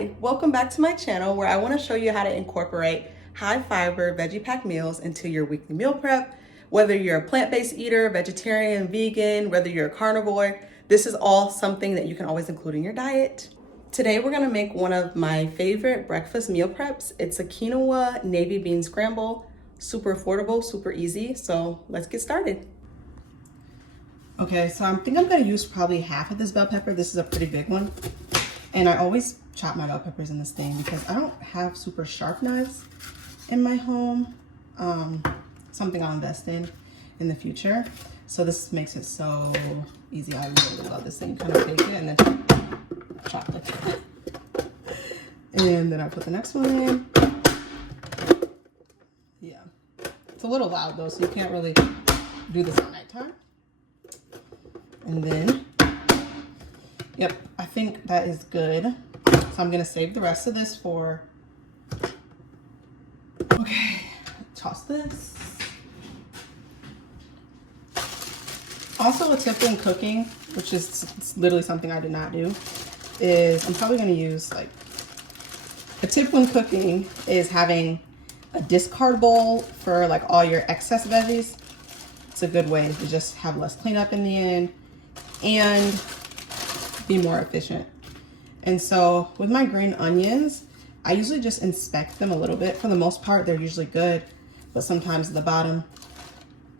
Hi, welcome back to my channel where I want to show you how to incorporate high fiber veggie pack meals into your weekly meal prep. Whether you're a plant-based eater, vegetarian, vegan, whether you're a carnivore, this is all something that you can always include in your diet. Today we're going to make one of my favorite breakfast meal preps. It's a quinoa navy bean scramble. Super affordable, super easy, so let's get started. Okay, so I think I'm going to use probably half of this bell pepper. This is a pretty big one. And I always chop my bell peppers in this thing because I don't have super sharp knives in my home. Something I'll invest in the future. So this makes it so easy. I really love this thing. Kind of take it and then chop it. And then I put the next one in. Yeah. It's a little loud though, so you can't really do this at nighttime. And then, yep, I think that is good. So I'm gonna save the rest of this for, okay, toss this. Also a tip in cooking, which is literally something I did not do, is I'm probably gonna use like, a tip when cooking is having a discard bowl for like all your excess veggies. It's a good way to just have less cleanup in the end and be more efficient. And so with my green onions, I usually just inspect them a little bit. For the most part, they're usually good, but sometimes the bottom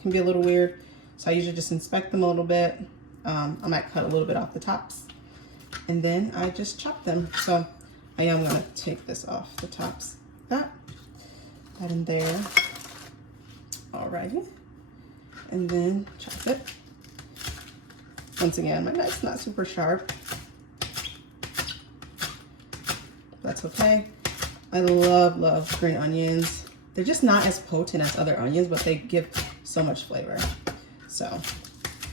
can be a little weird. So I usually just inspect them a little bit. I might cut a little bit off the tops and then I just chop them. So I am gonna take this off the tops. That in there. Alrighty. And then chop it. Once again, my knife's not super sharp. That's okay. I love green onions. They're just not as potent as other onions, but they give so much flavor. So,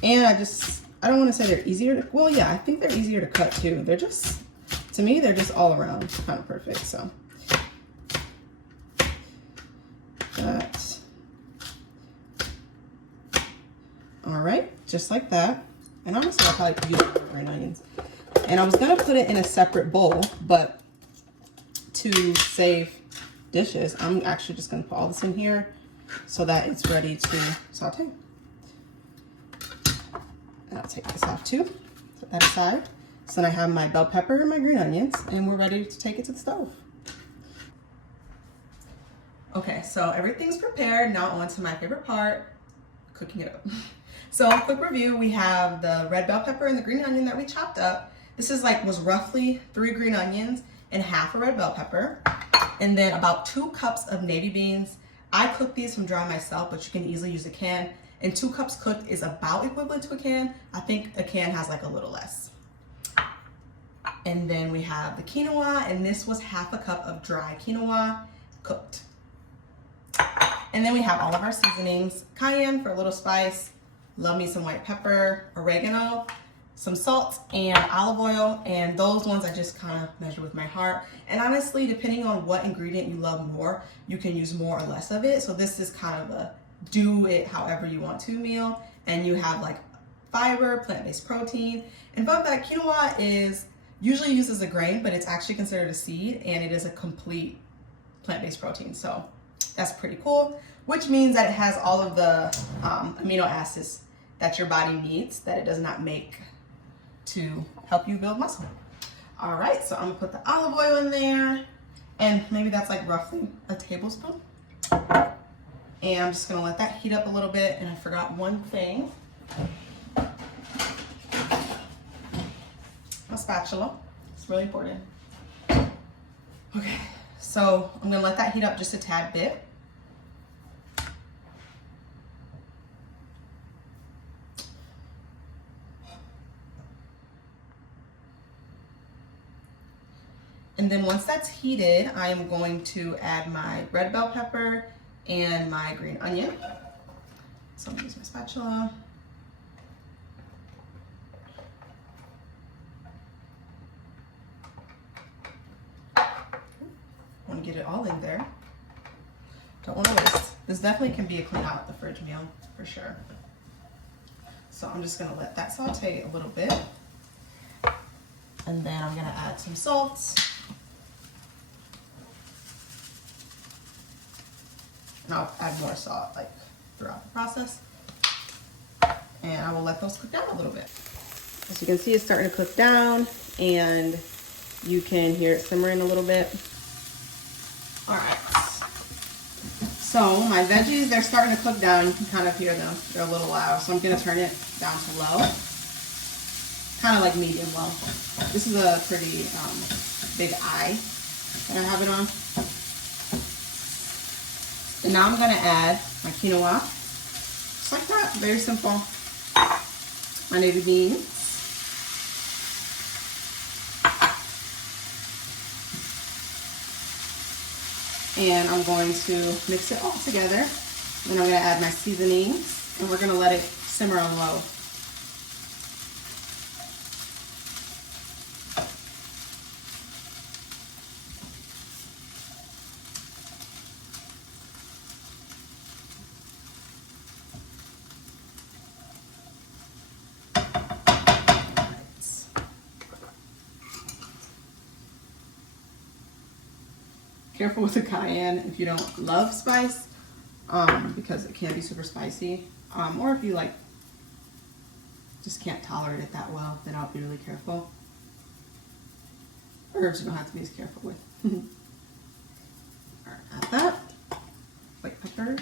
and I don't want to say they're easier to, well, yeah, I think they're easier to cut too. They're just, to me, they're just all around kind of perfect. So, that. All right, just like that. And honestly, I probably could use green onions. And I was gonna put it in a separate bowl, but to save dishes, I'm actually just gonna put all this in here so that it's ready to saute. And I'll take this off too, put that aside. So then I have my bell pepper and my green onions, and we're ready to take it to the stove. Okay, so everything's prepared. Now on to my favorite part, cooking it up. So quick review, we have the red bell pepper and the green onion that we chopped up. This is was roughly 3 green onions and half a red bell pepper. And then about 2 cups of navy beans. I cook these from dry myself, but you can easily use a can. And 2 cups cooked is about equivalent to a can. I think a can has a little less. And then we have the quinoa, and this was half a cup of dry quinoa cooked. And then we have all of our seasonings, cayenne for a little spice, love me some white pepper, oregano, some salt, and olive oil. And those ones I just kind of measure with my heart. And honestly, depending on what ingredient you love more, you can use more or less of it. So this is kind of a do it however you want to meal. And you have fiber, plant-based protein. And fun fact, quinoa is usually used as a grain, but it's actually considered a seed, and it is a complete plant-based protein. So that's pretty cool, which means that it has all of the amino acids that your body needs that it does not make to help you build muscle. All right, so I'm gonna put the olive oil in there, and maybe that's roughly a tablespoon. And I'm just gonna let that heat up a little bit. And I forgot one thing. My spatula, it's really important. Okay, so I'm gonna let that heat up just a tad bit. And then once that's heated, I am going to add my red bell pepper and my green onion. So I'm gonna use my spatula. Want to get it all in there. Don't want to waste. This definitely can be a clean out the fridge meal for sure. So I'm just gonna let that saute a little bit. And then I'm gonna add some salt And I'll add more salt like throughout the process. And I will let those cook down a little bit. As you can see, it's starting to cook down, and you can hear it simmering a little bit. All right. So my veggies, they're starting to cook down. You can kind of hear them. They're a little loud. So I'm gonna turn it down to low. Kind of like medium low. This is a pretty big eye that I have it on. And now I'm gonna add my quinoa. Just like that, very simple. My navy beans. And I'm going to mix it all together. Then I'm gonna add my seasonings, and we're gonna let it simmer on low. Careful with the cayenne if you don't love spice, because it can be super spicy. Or if you like just can't tolerate it that well, then I'll be really careful. Herbs you don't have to be as careful with. Alright, add that. White pepper.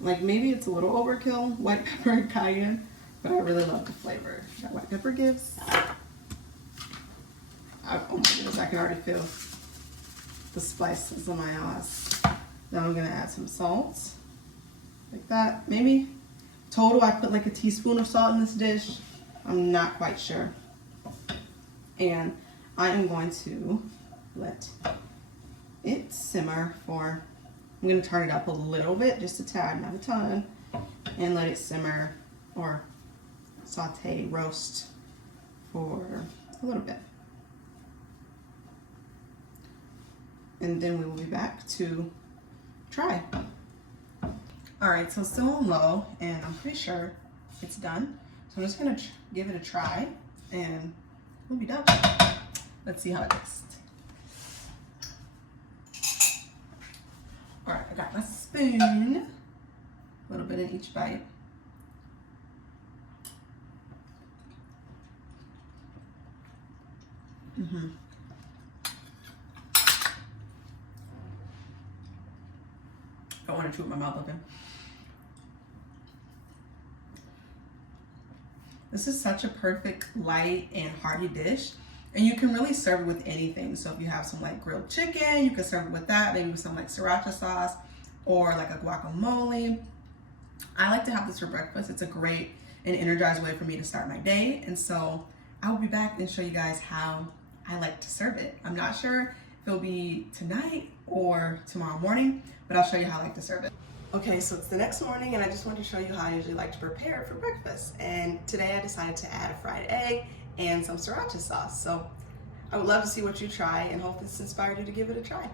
Like maybe it's a little overkill, white pepper and cayenne, but I really love the flavor that white pepper gives. Oh my goodness, I can already feel the spices in my eyes. Then I'm gonna add some salt, like that. Maybe total I put like a teaspoon of salt in this dish. I'm not quite sure. And I am going to let it simmer for, I'm gonna turn it up a little bit, just a tad, not a ton, and let it simmer or saute, roast for a little bit. And then we will be back to try. All right, so still on low, and I'm pretty sure it's done. So I'm just gonna give it a try, and we'll be done. Let's see how it tastes. All right, I got my spoon, a little bit in each bite. I want to chew with my mouth open. This is such a perfect light and hearty dish, and you can really serve it with anything. So if you have some like grilled chicken, you can serve it with that, maybe with some like sriracha sauce or like a guacamole. I like to have this for breakfast. It's a great and energized way for me to start my day, and so I will be back and show you guys how I like to serve it. I'm not sure if it'll be tonight or tomorrow morning, but I'll show you how I like to serve it. Okay, so it's the next morning, and I just wanted to show you how I usually like to prepare it for breakfast. And today I decided to add a fried egg and some sriracha sauce. So I would love to see what you try, and hope this inspired you to give it a try.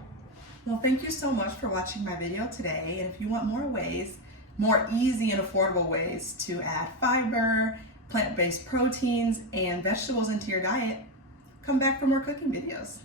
Well, thank you so much for watching my video today. And if you want more ways, more easy and affordable ways to add fiber, plant-based proteins, and vegetables into your diet, come back for more cooking videos.